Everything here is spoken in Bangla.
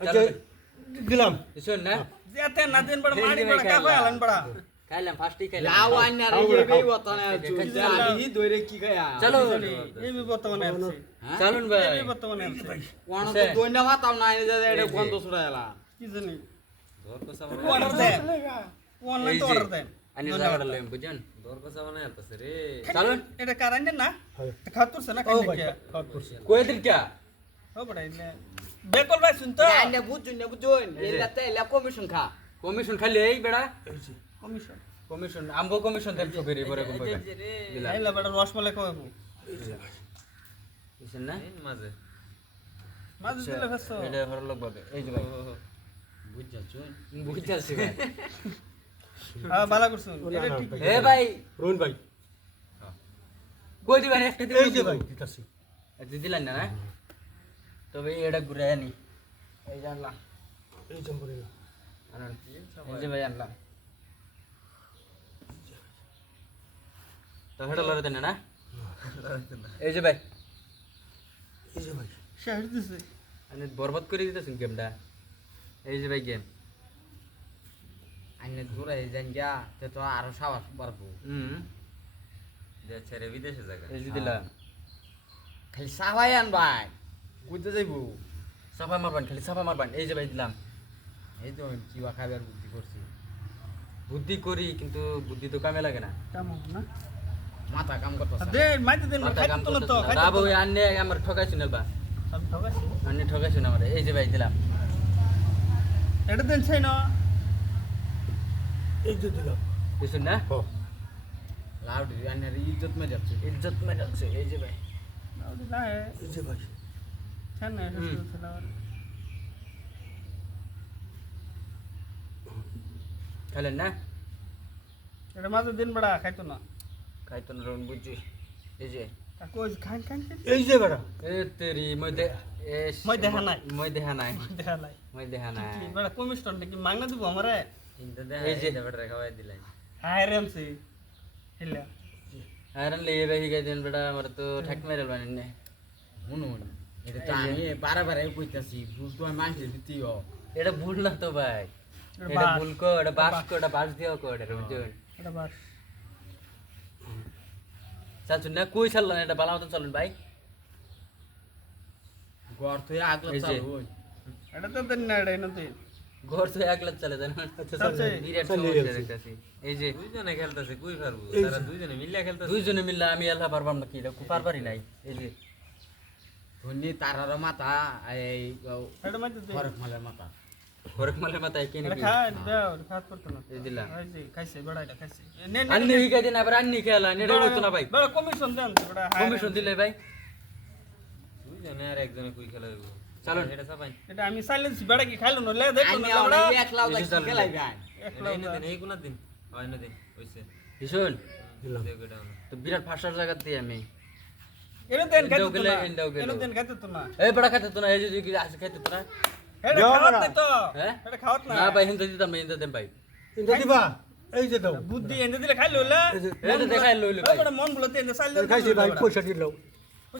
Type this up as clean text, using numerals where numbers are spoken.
আচ্ছা দিলাম শোন না যেতে না দিন বড় মারি বড় কাফে আলান বড় খাইলাম ফার্স্টই খাইলাম লাও আইনার এই বতনে আমি দইরে কি খায়া চলো এই বর্তমানে আছে চলুন ভাই এই বর্তমানে আছে কোন তো দইনা ভাতাও না এনে যায় এটা বন্ধ ছড়ায়লা কি জানি দর কসা অর্ডার দে অনলাইন তো অর্ডার দে আনি জায়গাটা লইম বুঝছেন দর কসা বানায় আনতাছে রে চলুন এটা কারেন্ট না হ্যাঁ। খাতুরছে না ও কারেন্ট ভাই কি কাট করছি কই দিন কে ও বড় ইলে বেকল ভাই শুন তো আইনা বুঝুন এলাতে এলা কমিশন খা কমিশন খালি এই বেড়া এই যে কমিশন কমিশন আমগো কমিশন দেন চোখের পরে কম করে দিলাম আইলা বড় রসমালাই খাওয়াবো এই যে ভাই বুঝছেন না মাঝে মাঝে দিলে ফেসো এটা হর লোক ভাবে এই যে ভাই বুঝছুন বুঝতাছি ভাই হ্যাঁ ভালো করছুন এটা ঠিক এ ভাই রোহন ভাই কই দিবেন একটা এই যে ভাই দিতাছি দিলেন না তবে এটা ঘুরে আনি এই জানলাম এই জম্বরে আনলাম এই যে ভাই আনলাম তো হেডা লড়তে না এই যে ভাই এই যে ভাই শেষ দিছে আমি বরবাদ করে দিতেছেন গেমটা এই যে ভাই গেম আইনা দূরে যান যা তে তো আরো সাবাস পারবো যে ছেড়ে বিদেশে জায়গা এই যে দিলাম খালি সাবাই আন ভাই কইতে যাইবো সাফা মারবান খালি সাফা মারবান এই যে ভাই দিলাম এই তো কি বা খাবার বুদ্ধি করছি বুদ্ধি করি কিন্তু বুদ্ধি তো কামে লাগে না কেমন না মাথা কাম করতেছে দে মাইতে দিন মাথা কাম খাইতে তো করতেছে না বাবু আন্নে আমার ঠকাইছেন বা আমি ঠকাইছি আন্নে ঠকাইছেন আমার এই যে ভাই দিলাম এটা দেন চাই না এই যে দিলাম বুঝছেন না ও লাউড আইনার ইজ্জত মে যাচ্ছে ইজ্জত মে যাচ্ছে এই যে ভাই না এই যে ভাই চান না এটা ছিল খাইলেন না এটা মাঝে দিন বড় খাইতো না খাইতো না রন বুঝছি এই যে কই খান খান এই যে বেড়া এ তেরি মধ্যে মই দেখা নাই। মই দেখা নাই দেখা নাই মই দেখা নাই কি বড় কমিশন কি মাগনা দিব আমারে ইনতে এই যে দেবড় খাওয়াই দিলাই হায় রেমসি হিলা আয়রন লে ভাই গাই দেন বেটা আমার তো ঠাক মেরে বানেন না শুনুন এটা তো আমি বারবার কইতাছি ভুল তো আমি মানতে দিতিও এটা ভুল না তো ভাই এটা ভুল কো এটা বাস দিও কো এটা বুঝছেন এটা বাস চাচুন না কই চাললেন এটা বালা মতন চালুন ভাই ঘর তো আগলা এই যে। চালু এটা তো দেন না এটা এনতে ঘর তো একলা চলে যান চাচা বিরাট চালিয়ে সমস্যা গেছে। দেখতাছি এই যে দুইজনে খেলতেছে কই পারবো এই তারা যে। দুইজনে মিলে খেলতেছে দুইজনে মিললে আমি আল্লাহ পারবাম না কি এটা পারবারই নাই এই যে ধন্যি তারার মাথা এই এটা মাইতে দে ফরক মালের মাথা ঘরের মালে মাথায় কে এটা নাকি খা দাও খাত করতে না এই দিলাম এই যে খাইছে বড় এটা খাইছে নে নে আন্নি হিকা দিন আবার আন্নি খেলা নেড়ে হইতো না ভাই বড় কমিশন দেন বড় কমিশন দিলে ভাই দুইজনে আর একজনে কই খেলা হইব চলুন। এটা সাবাই এটা আমি সাইলেন্স বড় কি খাইলো না লে দেখো আইনি না বড় অনেক এক লাউ লাগি খেলাই গান এটা ইনে দিন এই কোনা দিন হয় না দিন হইছে ভীষণ দিলাম দেখ এটা তো বিরাট ফাঁসার জায়গা দিয়ে আমি এটা দেন খাইতে এন্ডাও তো গেলে, না এন্ডাও গেলে। এটা দেন খাইতে তো না এই বড় খাতে তো না এই যে কি আছে খাইতে তো না এটা দেও খাওয়াত না। নাই তো হ্যাঁ এটা খাওয়াত না না ভাই হিন্দা দিতাম হিন্দা দেন ভাই ইনতে দিবা এই যে দাও বুদ্ধি এনে দিলে খাইলো লে এই যে এটা দেখাই লইলে ভাই বড় মন বলতে এনে সাইলেন্স খাইছি ভাই পয়সা দিলাও